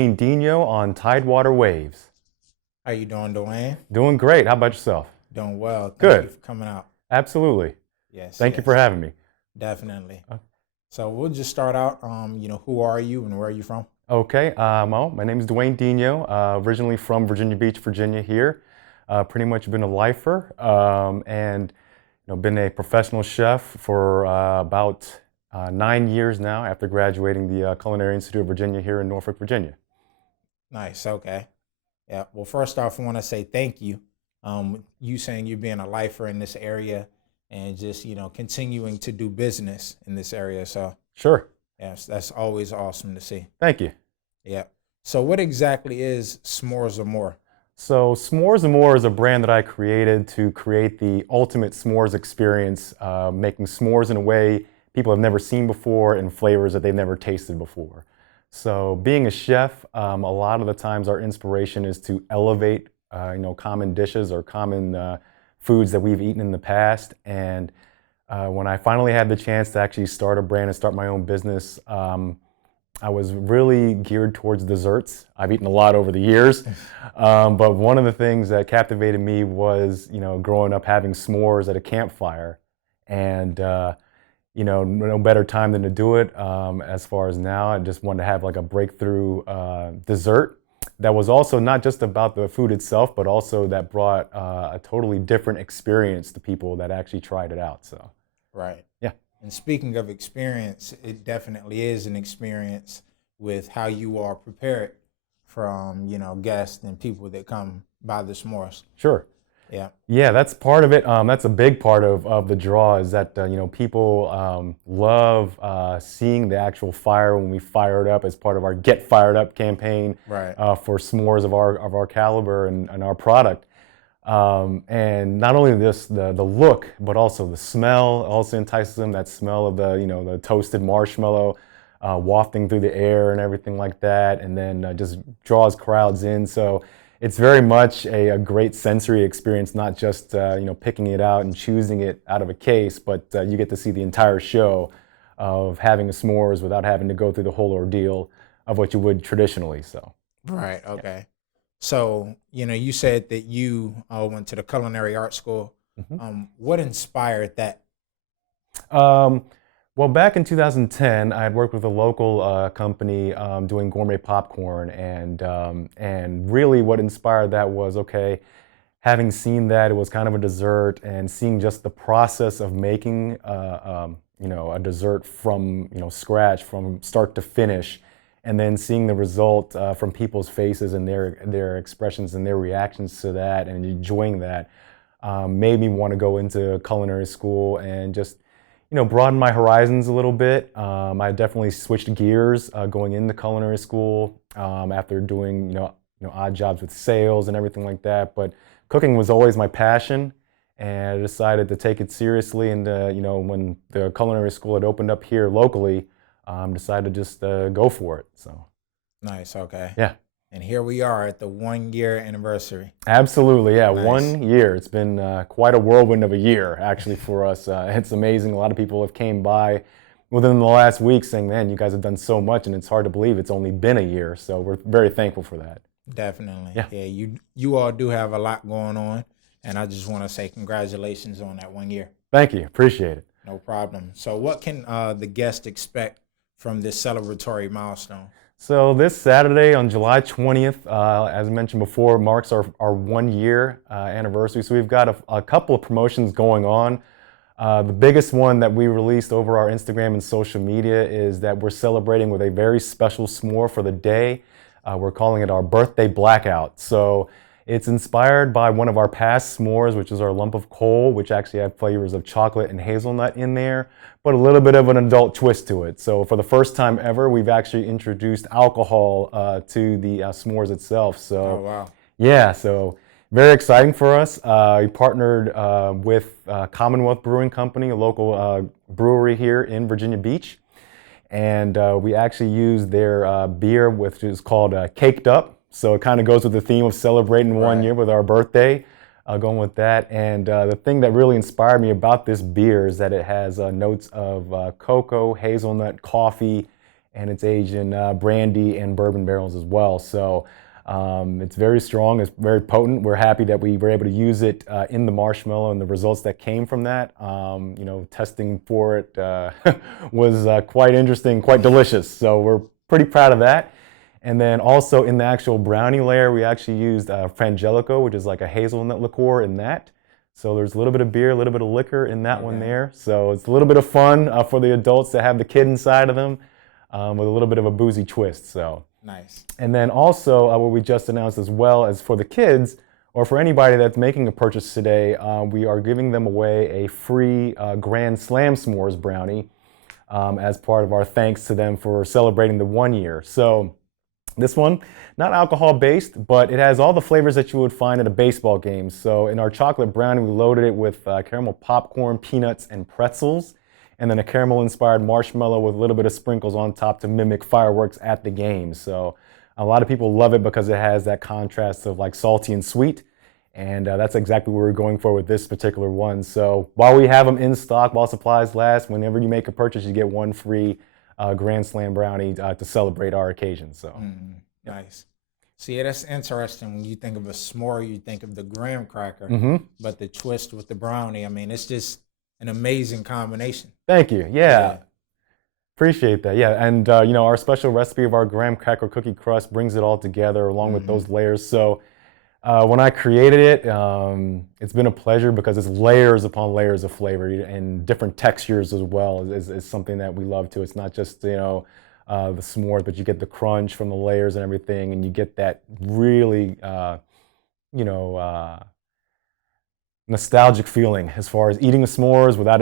Duane Dinio on Tidewater Waves. How you doing, Dwayne? Doing great. How about yourself? Doing well. Thank you Good. for coming out. Absolutely. Yes, Thank you for yes, having me. definitely. Uh, So we'll just start out. Who are you and where are you from? Okay. Well, my name is Duane Dinio, originally from Virginia Beach, Virginia here. Pretty much been a lifer and been a professional chef for about 9 years now after graduating the Culinary Institute of Virginia here in Norfolk, Virginia. Nice. Okay. Yeah. Well, first off, I want to say thank you. You saying you're being a lifer in this area and just continuing to do business in this area. So Sure. yes, that's always awesome to see. Thank you. Yeah. So what exactly is S'mores Amore? So S'mores Amore is a brand that I created to create the ultimate s'mores experience, making s'mores in a way people have never seen before and flavors that they've never tasted before. So being a chef, a lot of the times our inspiration is to elevate, common dishes or common foods that we've eaten in the past. And when I finally had the chance to actually start a brand and start my own business, I was really geared towards desserts. I've eaten a lot over the years, but one of the things that captivated me was, growing up having s'mores at a campfire, and no better time than to do it. As far as now, I just wanted to have like a breakthrough dessert that was also not just about the food itself, but also that brought a totally different experience to people that actually tried it out. So, Right. yeah. And speaking of experience, it definitely is an experience with how you are prepared from, guests and people that come by the s'mores. Sure. Yeah. Yeah, that's part of it. That's a big part of the draw is that, people love seeing the actual fire when we fire it up as part of our Get Fired Up campaign Right. for s'mores of our caliber and our product. And not only this, the look, but also the smell also entices them. That smell of the toasted marshmallow wafting through the air and everything like that, and then just draws crowds in. So it's very much a great sensory experience, not just picking it out and choosing it out of a case, but you get to see the entire show of having a s'mores without having to go through the whole ordeal of what you would traditionally. So. Right. Yeah. Okay. So, you said that you went to the culinary art school. Mhm. What inspired that? Um, well, back in 2010, I had worked with a local company doing gourmet popcorn, and really what inspired that was, okay, having seen that it was kind of a dessert, and seeing just the process of making a dessert from scratch, from start to finish, and then seeing the result from people's faces and their expressions and their reactions to that, and enjoying that, made me want to go into culinary school and just broaden my horizons a little bit. I definitely switched gears going into culinary school after doing odd jobs with sales and everything like that. But cooking was always my passion, and I decided to take it seriously. And when the culinary school had opened up here locally, decided to just go for it. So Nice. Okay. yeah. And here we are at the 1 year anniversary. Absolutely, yeah. Nice. 1 year. It's been quite a whirlwind of a year, actually, for us. It's amazing. A lot of people have came by within the last week saying, "Man, you guys have done so much," and it's hard to believe it's only been a year. So we're very thankful for that. Definitely. Yeah. Yeah. You all do have a lot going on, and I just want to say congratulations on that 1 year. Thank you. Appreciate it. No problem. So, what can the guest expect from this celebratory milestone? So this Saturday on July 20th, as I mentioned before, marks our 1 year anniversary. So we've got a couple of promotions going on. The biggest one that we released over our Instagram and social media is that we're celebrating with a very special s'more for the day. We're calling it our birthday blackout. So it's inspired by one of our past s'mores, which is our lump of coal, which actually have flavors of chocolate and hazelnut in there, but a little bit of an adult twist to it. So for the first time ever, we've actually introduced alcohol to the s'mores itself. So Oh, wow. yeah, so very exciting for us. We partnered with Commonwealth Brewing Company, a local brewery here in Virginia Beach. And we actually used their beer, which is called Caked Up. So it kind of goes with the theme of celebrating 1 year with our birthday, going with that. And the thing that really inspired me about this beer is that it has notes of cocoa, hazelnut, coffee, and it's aged in brandy and bourbon barrels as well. So it's very strong, it's very potent. We're happy that we were able to use it in the marshmallow, and the results that came from that, testing for it was quite interesting, quite delicious. So we're pretty proud of that. And then also in the actual brownie layer, we actually used Frangelico, which is like a hazelnut liqueur in that. So there's a little bit of beer, a little bit of liquor in that one there. So it's a little bit of fun for the adults that have the kid inside of them with a little bit of a boozy twist. So Nice. and then also what we just announced as well as for the kids or for anybody that's making a purchase today, we are giving them away a free Grand Slam S'mores brownie as part of our thanks to them for celebrating the 1 year. So this one, not alcohol based, but it has all the flavors that you would find at a baseball game. So in our chocolate brownie, we loaded it with caramel popcorn, peanuts, and pretzels, and then a caramel inspired marshmallow with a little bit of sprinkles on top to mimic fireworks at the game. So a lot of people love it because it has that contrast of like salty and sweet. And that's exactly what we're going for with this particular one. So while we have them in stock, while supplies last, whenever you make a purchase, you get one free Grand Slam brownie to celebrate our occasion. So Nice. See, that's interesting. When you think of a s'more, you think of the graham cracker, but the twist with the brownie, I mean, it's just an amazing combination. Thank you. Yeah. Appreciate that. Yeah. And, our special recipe of our graham cracker cookie crust brings it all together along with those layers. So when I created it, it's been a pleasure because it's layers upon layers of flavor and different textures as well is something that we love too. It's not just, the s'mores, but you get the crunch from the layers and everything, and you get that really, nostalgic feeling as far as eating the s'mores without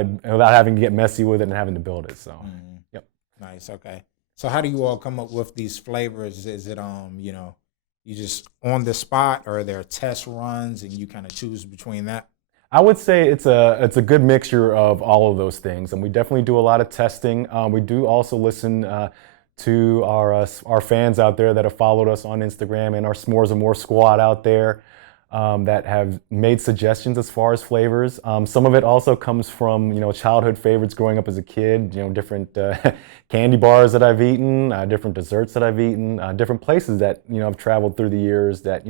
having to get messy with it and having to build it. So, yep. Nice. Okay. So how do you all come up with these flavors? Is it, you just on the spot, or are there test runs and you kind of choose between that? I would say it's a good mixture of all of those things, and we definitely do a lot of testing. We do also listen to our fans out there that have followed us on Instagram and our S'mores and More squad out there that have made suggestions as far as flavors. Some of it also comes from childhood favorites growing up as a kid. Different candy bars that I've eaten, different desserts that I've eaten, different places that I've traveled through the years that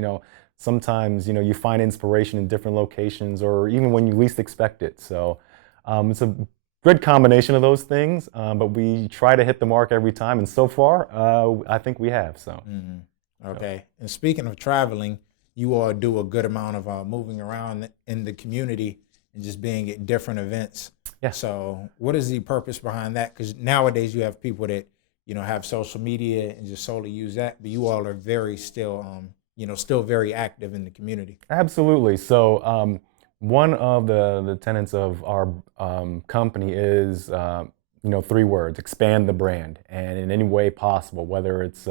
sometimes you find inspiration in different locations or even when you least expect it. So it's a good combination of those things, but we try to hit the mark every time, and so far I think we have. So Okay. And speaking of traveling, you all do a good amount of moving around in the community and just being at different events. Yeah. So what is the purpose behind that? Because nowadays you have people that have social media and just solely use that, but you all are very still still very active in the community. Absolutely. So one of the tenets of our company is 3 words: expand the brand, and in any way possible, whether it's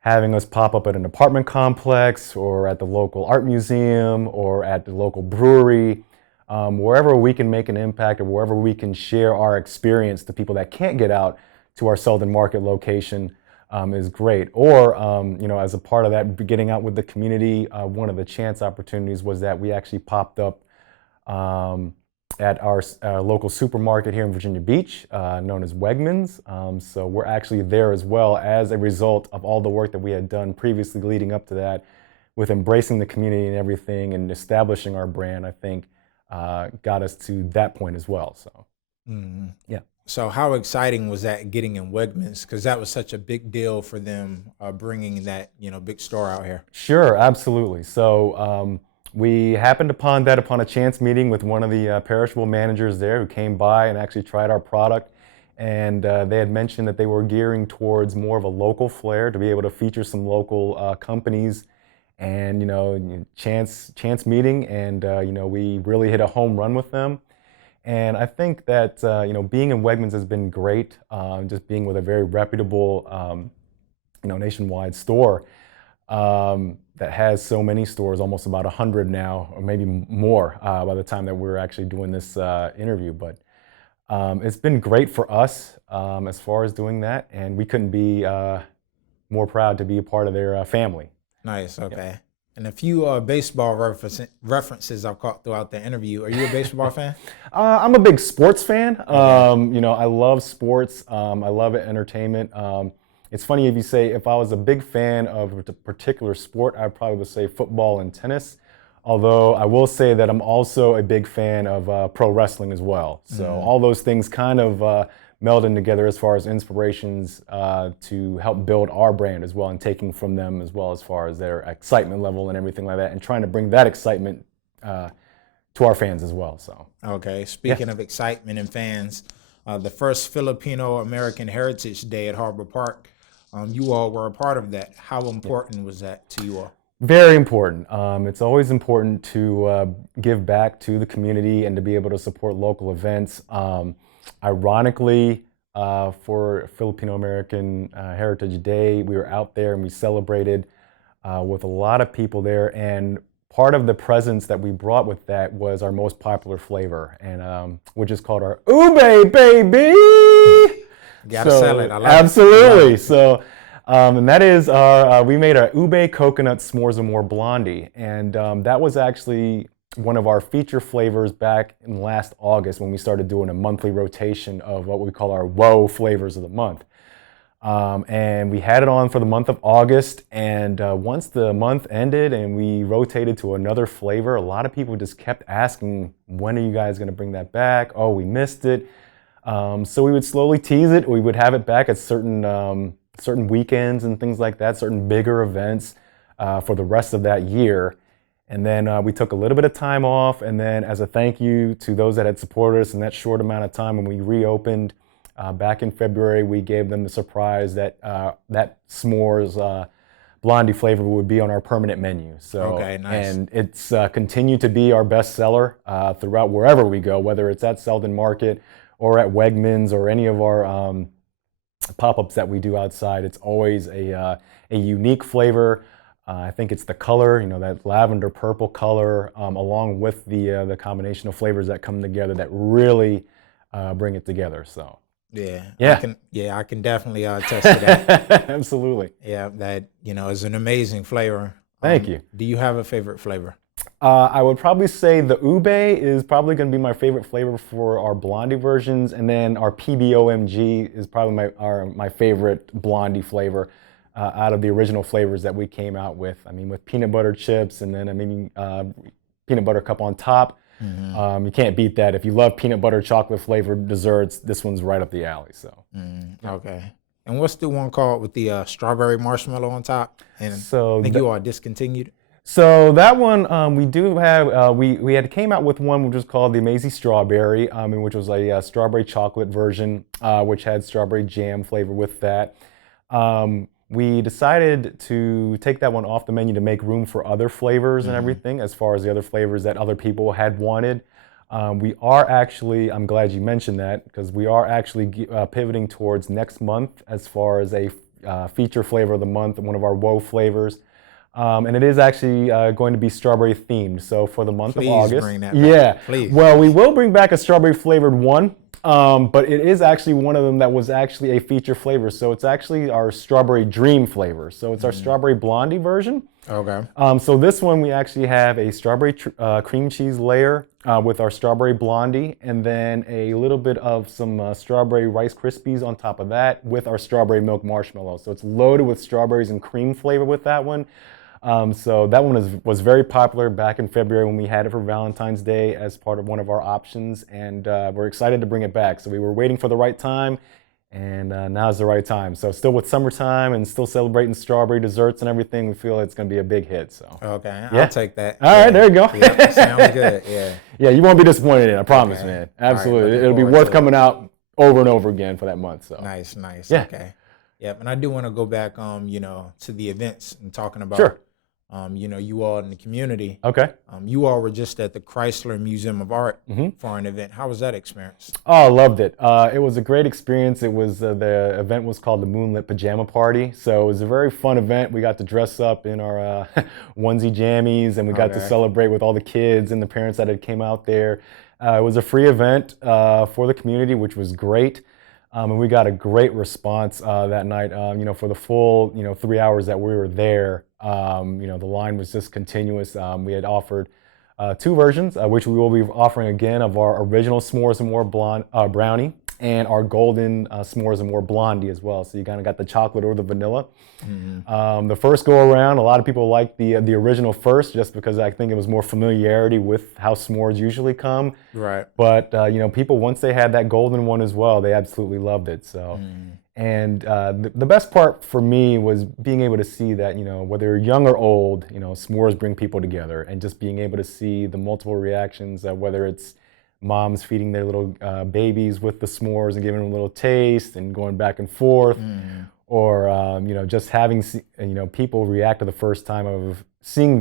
having us pop up at an apartment complex or at the local art museum or at the local brewery, wherever we can make an impact or wherever we can share our experience to people that can't get out to our Selden Market location is great. Or, as a part of that, getting out with the community, one of the chance opportunities was that we actually popped up at our local supermarket here in Virginia Beach, known as Wegmans. So we're actually there as well as a result of all the work that we had done previously leading up to that with embracing the community and everything and establishing our brand, I think got us to that point as well. So, yeah. So how exciting was that getting in Wegmans? Because that was such a big deal for them bringing that, big store out here. Sure, absolutely. So we happened upon a chance meeting with one of the perishable managers there who came by and actually tried our product. And they had mentioned that they were gearing towards more of a local flair to be able to feature some local companies. And, chance meeting, and, we really hit a home run with them. And I think that, being in Wegmans has been great, just being with a very reputable, nationwide store that has so many stores, almost about 100 now, or maybe more by the time that we're actually doing this interview. But it's been great for us as far as doing that, and we couldn't be more proud to be a part of their family. Nice. Okay. Yep. And a few baseball references I caught throughout the interview. Are you a baseball fan? I'm a big sports fan. Okay. You know, I love sports. I love entertainment. It's funny if I was a big fan of a particular sport, I probably would say football and tennis. Although I will say that I'm also a big fan of pro wrestling as well. So all those things kind of melding together as far as inspirations to help build our brand as well, and taking from them as far as their excitement level and everything like that, and trying to bring that excitement to our fans as well. So Okay. Speaking of excitement and fans, the first Filipino American Heritage Day at Harbor Park, you all were a part of that. How important was that to you all? very important. It's always important to give back to the community and to be able to support local events. Ironically, for Filipino American Heritage Day, we were out there and we celebrated with a lot of people there. And part of the presence that we brought with that was our most popular flavor, and which is called our Ube Baby. Gotta sell it. I love absolutely. it. So, and that is our, we made our Ube Coconut S'mores Amore Blondie. And that was actually one of our feature flavors back in last August when we started doing a monthly rotation of what we call our Whoa flavors of the month. And we had it on for the month of August. And once the month ended and we rotated to another flavor, a lot of people just kept asking, when are you guys going to bring that back? Oh, we missed it. So we would slowly tease it. We would have it back at certain weekends and things like that, certain bigger events for the rest of that year. And then we took a little bit of time off. And then as a thank you to those that had supported us in that short amount of time, when we reopened back in February, we gave them the surprise that that s'mores blondie flavor would be on our permanent menu. So, Okay, nice. And it's continued to be our best seller throughout wherever we go, whether it's at Selden Market or at Wegmans or any of our pop-ups that we do outside. It's always a unique flavor. I think it's the color, you know, that lavender purple color, along with the combination of flavors that come together that really bring it together. So Yeah. Yeah. I can definitely attest to that. absolutely. Yeah, that is an amazing flavor. Thank you. Do you have a favorite flavor? I would probably say the Ube is probably going to be my favorite flavor for our blondie versions, and then our PBOMG is probably my favorite blondie flavor out of the original flavors that we came out with. I mean, with peanut butter chips, and then peanut butter cup on top. You can't beat that. If you love peanut butter chocolate flavored desserts, this one's right up the alley. So Okay. And what's the one called with the strawberry marshmallow on top? And So I think you all discontinued. So that one we do have. We had came out with one which was called the Amazing Strawberry, and which was a strawberry chocolate version, which had strawberry jam flavor with that. We decided to take that one off the menu to make room for other flavors and everything, as far as the other flavors that other people had wanted. We are actually, I'm glad you mentioned that, because we are actually pivoting towards next month as far as a feature flavor of the month, one of our Whoa flavors. And it is actually going to be strawberry themed. So for the month of August, bring that back. yeah, Please. well, we will bring back a strawberry flavored one, but it is actually one of them that was actually a feature flavor. So it's actually our strawberry dream flavor. So it's our strawberry blondie version. Okay. So this one we actually have a strawberry cream cheese layer with our strawberry blondie, and then a little bit of some strawberry Rice Krispies on top of that with our strawberry milk marshmallow. So it's loaded with strawberries and cream flavor with that one. So that one was very popular back in February when we had it for Valentine's Day as part of one of our options, and we're excited to bring it back. So we were waiting for the right time, and now's the right time. So still with summertime and still celebrating strawberry desserts and everything, we feel it's going to be a big hit. So Okay. Yeah. I'll take that. all right, there you go. Yeah, sounds good. Yeah. Yeah, you won't be disappointed in it, I promise, Okay. man. All right, Absolutely. looking It'll be forward worth to it. coming out over and over again for that month. So Nice. Yeah. Okay. Yep. And I do want to go back, to the events and talking about, Sure. you all in the community. Okay. You all were just at the Chrysler Museum of Art for an event. How was that experience? Oh, I loved it. It was a great experience. It was the event was called the Moonlit Pajama Party. So it was a very fun event. We got to dress up in our onesie jammies, and we got to Okay. celebrate with all the kids and the parents that had came out there. It was a free event for the community, which was great. And we got a great response that night. For the full 3 hours that we were there, The line was just continuous. We had offered 2 versions, which we will be offering again, of our original S'mores and More brownie and our golden S'mores and More blondie as well. So you kind of got the chocolate or the vanilla. The first go around, a lot of people liked the original first, just because I think it was more familiarity with how s'mores usually come. Right. But people, once they had that golden one as well, they absolutely loved it. So, and the best part for me was being able to see that, whether you're young or old, s'mores bring people together, and just being able to see the multiple reactions, whether it's moms feeding their little babies with the s'mores and giving them a little taste and going back and forth, or just having people react to the first time of seeing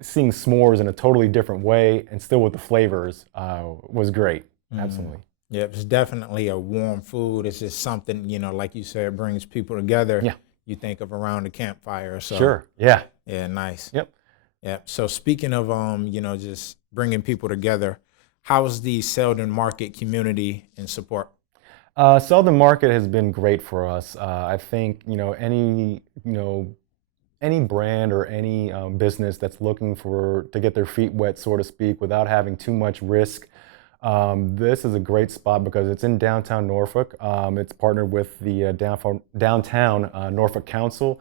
s'mores in a totally different way and still with the flavors was great. Absolutely. Yeah, it's definitely a warm food. It's just something, like you said, brings people together. Yeah. You think of around the campfire. So Sure. Yeah. Yeah, nice. Yep. Yeah. So speaking of just bringing people together, how's the Selden Market community and support? Selden Market has been great for us. I think any brand or any business that's looking to get their feet wet, so to speak, without having too much risk. This is a great spot because it's in downtown Norfolk. It's partnered with the downtown Norfolk Council.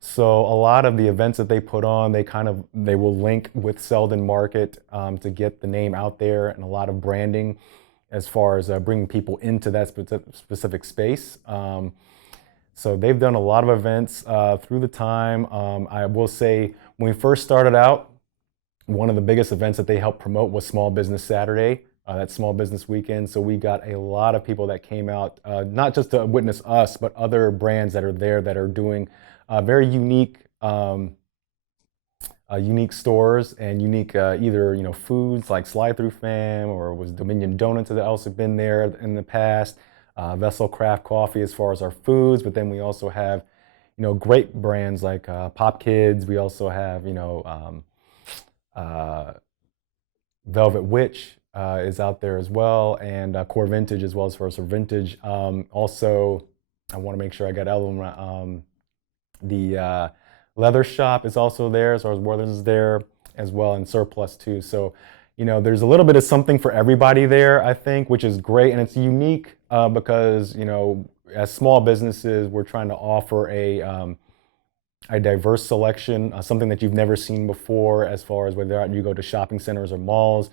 So a lot of the events that they put on, they will link with Selden Market to get the name out there, and a lot of branding as far as bringing people into that specific space. So they've done a lot of events through the time. I will say, when we first started out, one of the biggest events that they helped promote was Small Business Saturday, that small business weekend. So we got a lot of people that came out, not just to witness us, but other brands that are there that are doing very unique stores and unique either foods like Slide Through Fam, or was Dominion Donuts that also been there in the past. Vessel Craft Coffee as far as our foods, but then we also have great brands like Pop Kids. We also have Velvet Witch is out there as well, and Core Vintage as well, as far as our vintage. Also, I want to make sure I got Ellen. The Leather Shop is also there, as far as Worthing's is there as well, and Surplus too. So, there's a little bit of something for everybody there, I think, which is great, and it's unique because as small businesses, we're trying to offer a diverse selection, something that you've never seen before, as far as whether you go to shopping centers or malls.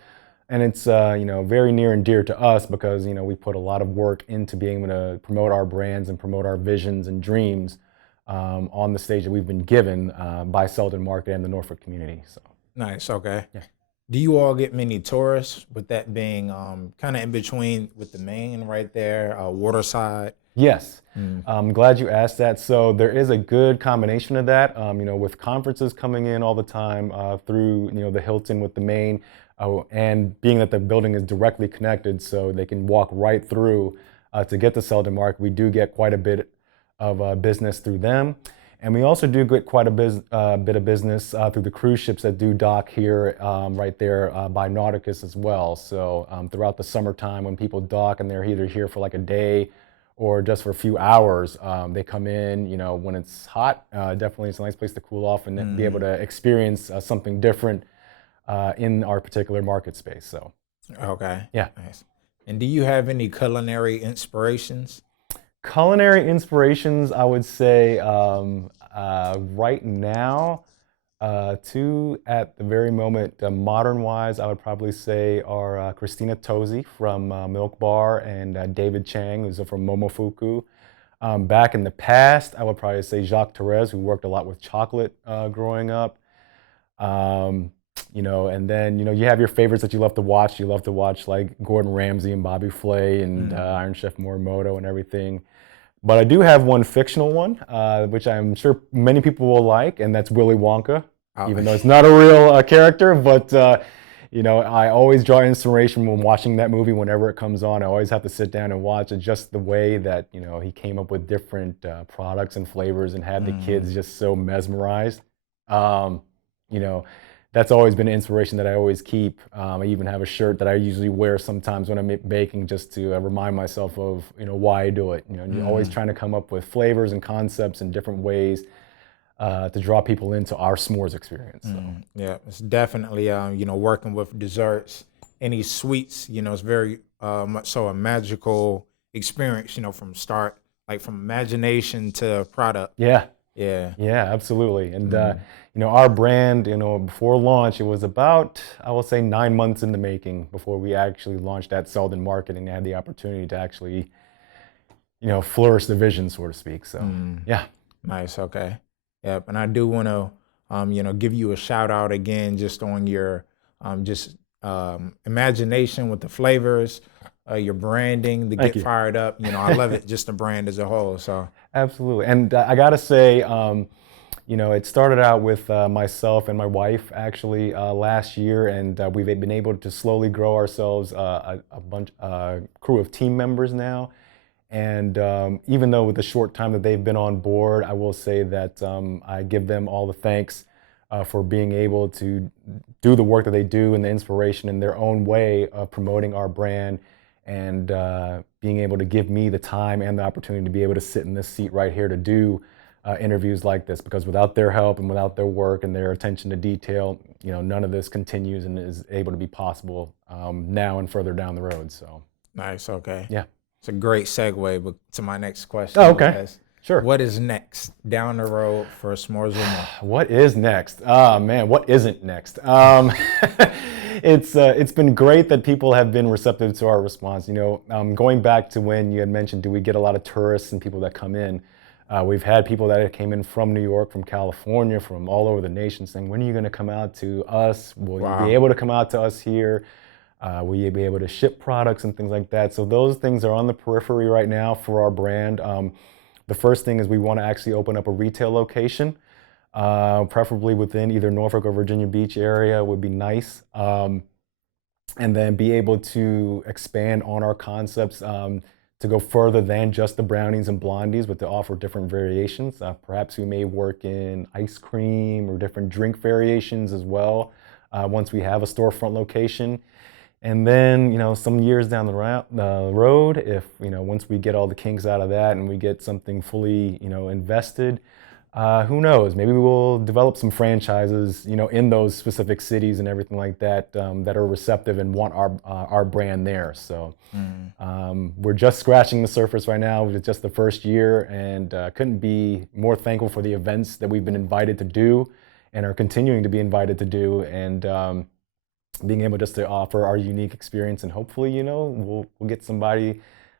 And it's very near and dear to us because we put a lot of work into being able to promote our brands and promote our visions and dreams on the stage that we've been given by Selden Market and the Norfolk community. So Nice. Okay. Yeah. Do you all get many tourists, with that being kind of in between with the main right there, waterside? Yes, I'm glad you asked that. So there is a good combination of that. With conferences coming in all the time through the Hilton with the main, and being that the building is directly connected, so they can walk right through to get to Selden Market. We do get quite a bit of business through them. And we also do get quite a bit of business through the cruise ships that do dock here right there by Nauticus as well. So throughout the summertime, when people dock and they're either here for like a day or just for a few hours, they come in, when it's hot. Definitely it's a nice place to cool off and be able to experience something different in our particular market space. So, Okay. yeah. Nice. And do you have any culinary inspirations? Culinary inspirations, I would say right now, two at the very moment, modern-wise, I would probably say are Christina Tosi from Milk Bar and David Chang, who's from Momofuku. Back in the past, I would probably say Jacques Therese, who worked a lot with chocolate growing up. And then, you have your favorites that you love to watch. You love to watch like Gordon Ramsay and Bobby Flay and Iron Chef Morimoto and everything. But I do have one fictional one, which I'm sure many people will like, and that's Willy Wonka, even though it's not a real character. But, I always draw inspiration when watching that movie whenever it comes on. I always have to sit down and watch it, just the way that, he came up with different products and flavors and had the kids just so mesmerized. That's always been an inspiration that I always keep. I even have a shirt that I usually wear sometimes when I'm baking, just to remind myself of why I do it. You're always trying to come up with flavors and concepts in different ways to draw people into our s'mores experience. So. Yeah, it's definitely, working with desserts, any sweets, it's very much so a magical experience, from start, like from imagination to product. Yeah. Yeah. Yeah, absolutely. And, our brand, before launch, it was about, I will say 9 months in the making before we actually launched at Selden Market and had the opportunity to actually, flourish the vision, so to speak. So, yeah. Nice. Okay. Yep. And I do want to, give you a shout out again, just on your, imagination with the flavors, your branding, to Thank get you. fired up. I love it, just the brand as a whole. So Absolutely. And I got to say, it started out with myself and my wife actually last year, and we've been able to slowly grow ourselves a crew of team members now. And even though with the short time that they've been on board, I will say that I give them all the thanks for being able to do the work that they do and the inspiration in their own way of promoting our brand, and being able to give me the time and the opportunity to be able to sit in this seat right here to do interviews like this, because without their help and without their work and their attention to detail, none of this continues and is able to be possible now and further down the road. So nice. Okay. yeah. It's a great segue to my next question. Oh, okay. Sure. What is next down the road for S'mores Fanatic? What is next? Oh man, what isn't next? It's been great that people have been receptive to our response. Going back to when you had mentioned, do we get a lot of tourists and people that come in? We've had people that came in from New York, from California, from all over the nation saying, when are you going to come out to us? Will you be able to come out to us here? Will you be able to ship products and things like that? So those things are on the periphery right now for our brand. The first thing is we want to actually open up a retail location, preferably within either Norfolk or Virginia Beach area would be nice. And then be able to expand on our concepts to go further than just the brownies and blondies, but to offer different variations. Perhaps we may work in ice cream or different drink variations as well once we have a storefront location. And then, some years down the road, if, once we get all the kinks out of that and we get something fully, invested, who knows? Maybe we will develop some franchises, in those specific cities and everything like that, that are receptive and want our brand there. So we're just scratching the surface right now. It's just the first year, and couldn't be more thankful for the events that we've been invited to do and are continuing to be invited to do. And being able just to offer our unique experience, and hopefully, we'll get somebody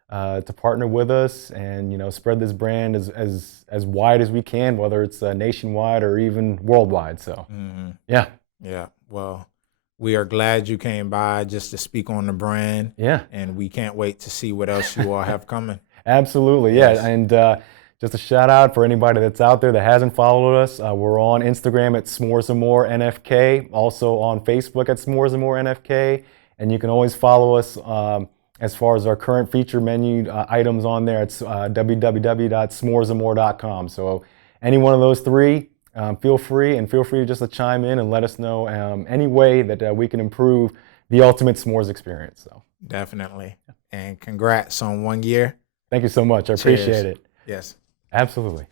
to partner with us and, spread this brand as wide as we can, whether it's nationwide or even worldwide. So, yeah. Yeah. Well, we are glad you came by just to speak on the brand. Yeah. And we can't wait to see what else you all have coming. Absolutely. Yes. Yeah. And just a shout out for anybody that's out there that hasn't followed us. We're on Instagram at S'mores Amore NFK, also on Facebook at S'mores Amore NFK, and you can always follow us as far as our current feature menu items on there. It's www.s'moresamore.com. So any one of those three, feel free just to chime in and let us know any way that we can improve the ultimate s'mores experience. So definitely, and congrats on 1 year. Thank you so much. I appreciate it. Yes. Absolutely.